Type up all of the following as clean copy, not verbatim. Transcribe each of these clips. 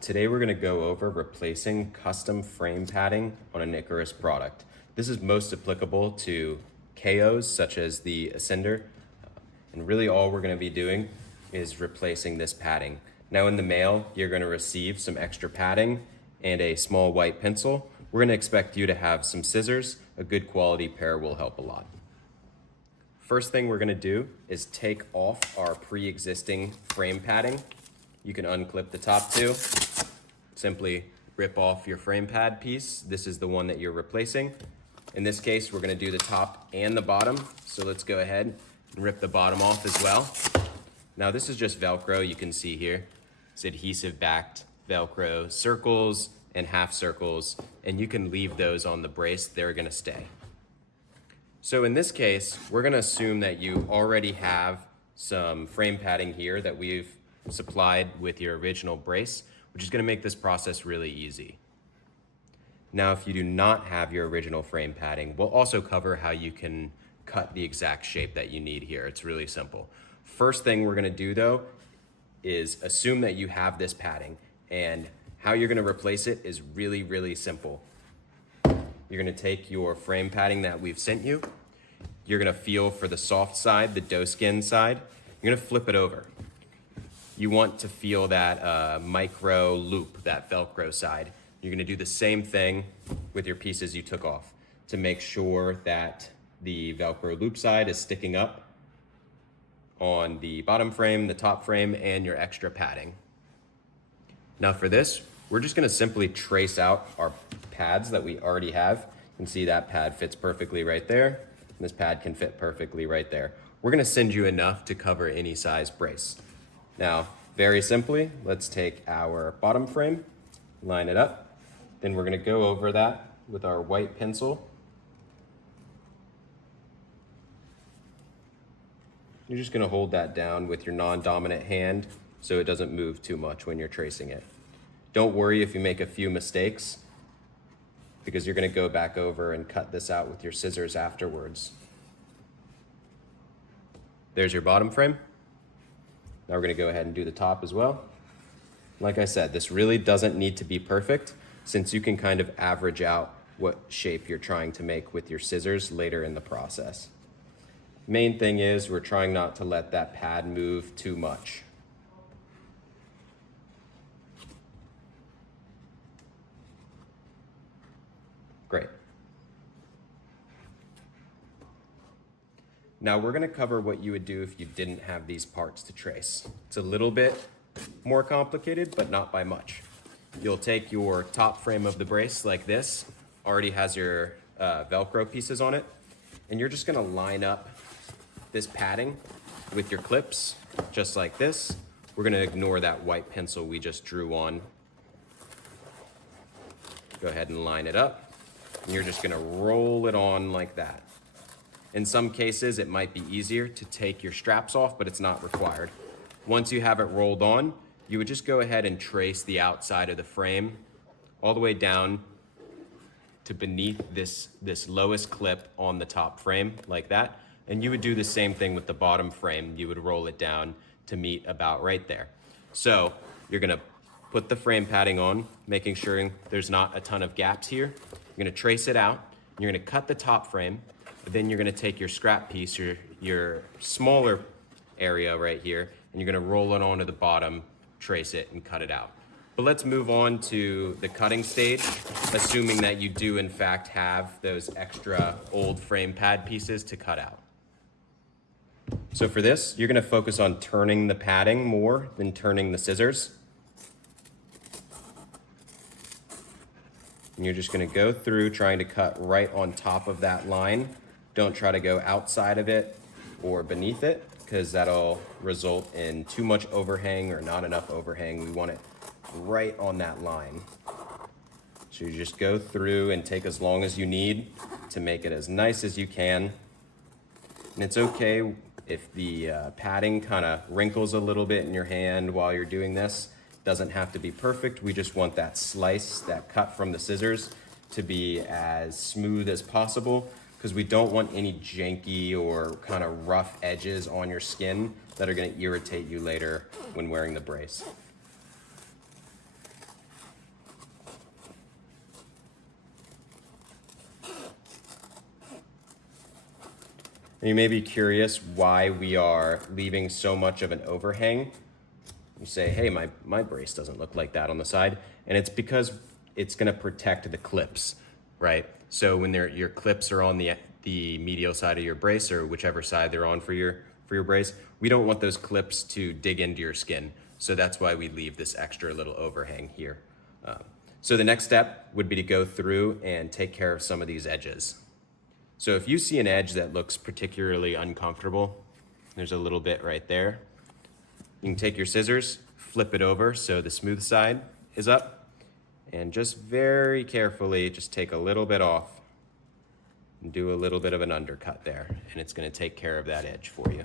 Today we're going to go over replacing custom frame padding on an Icarus product. This is most applicable to KOs such as the Ascender, and really all we're going to be doing is replacing this padding. Now in the mail, you're going to receive some extra padding and a small white pencil. We're going to expect you to have some scissors. A good quality pair will help a lot. First thing we're going to do is take off our pre-existing frame padding. You can unclip the top two. Simply rip off your frame pad piece. This is the one that you're replacing. In this case, we're going to do the top and the bottom. So let's go ahead and rip the bottom off as well. Now this is just Velcro. You can see here, it's adhesive backed Velcro circles and half circles, and you can leave those on the brace. They're going to stay. So in this case, we're going to assume that you already have some frame padding here that we've supplied with your original brace, which is going to make this process really easy. Now, if you do not have your original frame padding, we'll also cover how you can cut the exact shape that you need here. It's really simple. First thing we're going to do though is assume that you have this padding, and how you're going to replace it is really, really simple. You're going to take your frame padding that we've sent you. You're going to feel for the soft side, the doe skin side. You're going to flip it over. You want to feel that micro loop, that Velcro side. You're going to do the same thing with your pieces you took off to make sure that the Velcro loop side is sticking up on the bottom frame, the top frame, and your extra padding. Now for this, we're just going to simply trace out our pads that we already have. You can see that pad fits perfectly right there. And this pad can fit perfectly right there. We're going to send you enough to cover any size brace. Now, very simply, let's take our bottom frame, line it up. Then we're going to go over that with our white pencil. You're just going to hold that down with your non-dominant hand so it doesn't move too much when you're tracing it. Don't worry if you make a few mistakes, because you're going to go back over and cut this out with your scissors afterwards. There's your bottom frame. Now we're going to go ahead and do the top as well. Like I said, this really doesn't need to be perfect, since you can kind of average out what shape you're trying to make with your scissors later in the process. Main thing is we're trying not to let that pad move too much. Great. Now we're going to cover what you would do if you didn't have these parts to trace. It's a little bit more complicated, but not by much. You'll take your top frame of the brace like this, already has your Velcro pieces on it, and you're just going to line up this padding with your clips, just like this. We're going to ignore that white pencil we just drew on. Go ahead and line it up, and you're just going to roll it on like that. In some cases, it might be easier to take your straps off, but it's not required. Once you have it rolled on, you would just go ahead and trace the outside of the frame all the way down to beneath this lowest clip on the top frame, like that. And you would do the same thing with the bottom frame. You would roll it down to meet about right there. So you're gonna put the frame padding on, making sure there's not a ton of gaps here. You're gonna trace it out. You're gonna cut the top frame. Then you're going to take your scrap piece, your smaller area right here, and you're going to roll it onto the bottom, trace it, and cut it out. But let's move on to the cutting stage, assuming that you do in fact have those extra old frame pad pieces to cut out. So for this, you're going to focus on turning the padding more than turning the scissors. And you're just going to go through trying to cut right on top of that line. Don't try to go outside of it or beneath it, because that'll result in too much overhang or not enough overhang. We want it right on that line. So you just go through and take as long as you need to make it as nice as you can. And it's okay if the padding kind of wrinkles a little bit in your hand while you're doing this. It doesn't have to be perfect. We just want that slice, that cut from the scissors, to be as smooth as possible, because we don't want any janky or kind of rough edges on your skin that are going to irritate you later when wearing the brace. And you may be curious why we are leaving so much of an overhang. You say, hey, my brace doesn't look like that on the side. And it's because it's gonna protect the clips, right? So when your clips are on the medial side of your brace, or whichever side they're on for your brace, we don't want those clips to dig into your skin. So that's why we leave this extra little overhang here. So the next step would be to go through and take care of some of these edges. So if you see an edge that looks particularly uncomfortable, there's a little bit right there. You can take your scissors, flip it over so the smooth side is up, and just very carefully just take a little bit off and do a little bit of an undercut there, and it's gonna take care of that edge for you.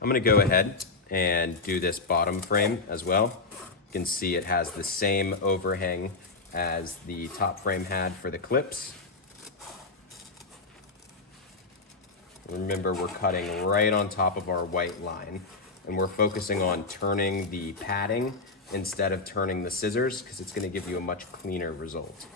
I'm gonna go ahead and do this bottom frame as well. You can see it has the same overhang as the top frame had for the clips. Remember, we're cutting right on top of our white line, and we're focusing on turning the padding instead of turning the scissors, because it's gonna give you a much cleaner result.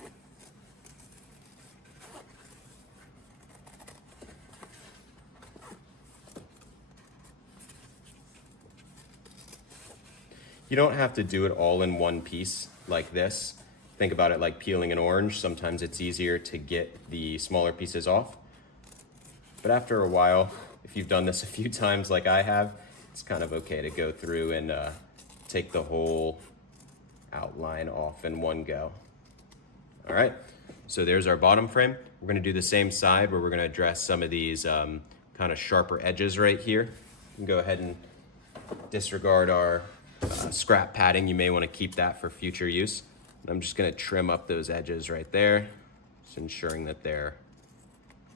You don't have to do it all in one piece like this. Think about it like peeling an orange. Sometimes it's easier to get the smaller pieces off. But after a while, if you've done this a few times like I have, it's kind of okay to go through and take the whole outline off in one go. All right, so there's our bottom frame. We're gonna do the same side where we're gonna address some of these kind of sharper edges right here. You can go ahead and disregard our scrap padding. You may want to keep that for future use. I'm just going to trim up those edges right there, just ensuring that they're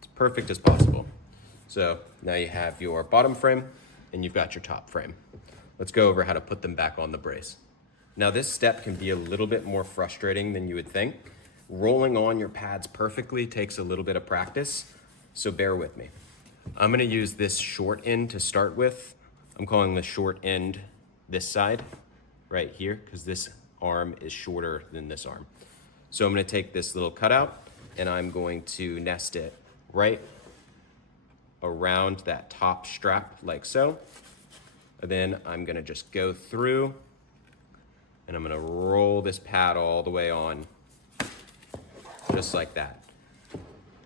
as perfect as possible. So now you have your bottom frame and you've got your top frame. Let's go over how to put them back on the brace. Now this step can be a little bit more frustrating than you would think. Rolling on your pads perfectly takes a little bit of practice, so bear with me. I'm going to use this short end to start with. I'm calling the short end this side right here, because this arm is shorter than this arm. So I'm going to take this little cutout and I'm going to nest it right around that top strap like so. And then I'm going to just go through and I'm going to roll this pad all the way on, just like that.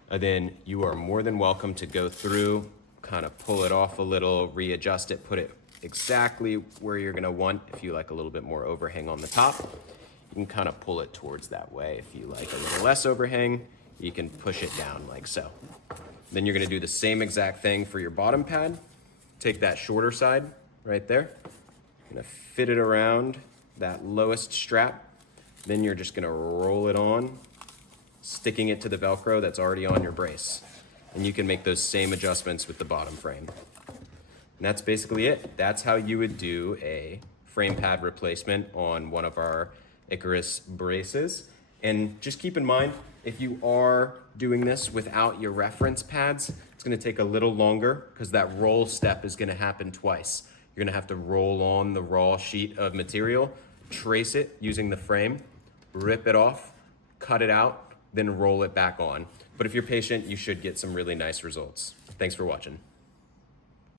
And then you are more than welcome to go through, kind of pull it off a little, readjust it, put it exactly where you're gonna want. If you like a little bit more overhang on the top, you can kind of pull it towards that way. If you like a little less overhang, you can push it down like so. Then you're gonna do the same exact thing for your bottom pad. Take that shorter side right there, gonna fit it around that lowest strap. Then you're just gonna roll it on, sticking it to the Velcro that's already on your brace. And you can make those same adjustments with the bottom frame. And that's basically it. That's how you would do a frame pad replacement on one of our Icarus braces. And just keep in mind, if you are doing this without your reference pads, it's gonna take a little longer because that roll step is gonna happen twice. You're gonna have to roll on the raw sheet of material, trace it using the frame, rip it off, cut it out, then roll it back on. But if you're patient, you should get some really nice results. Thanks for watching.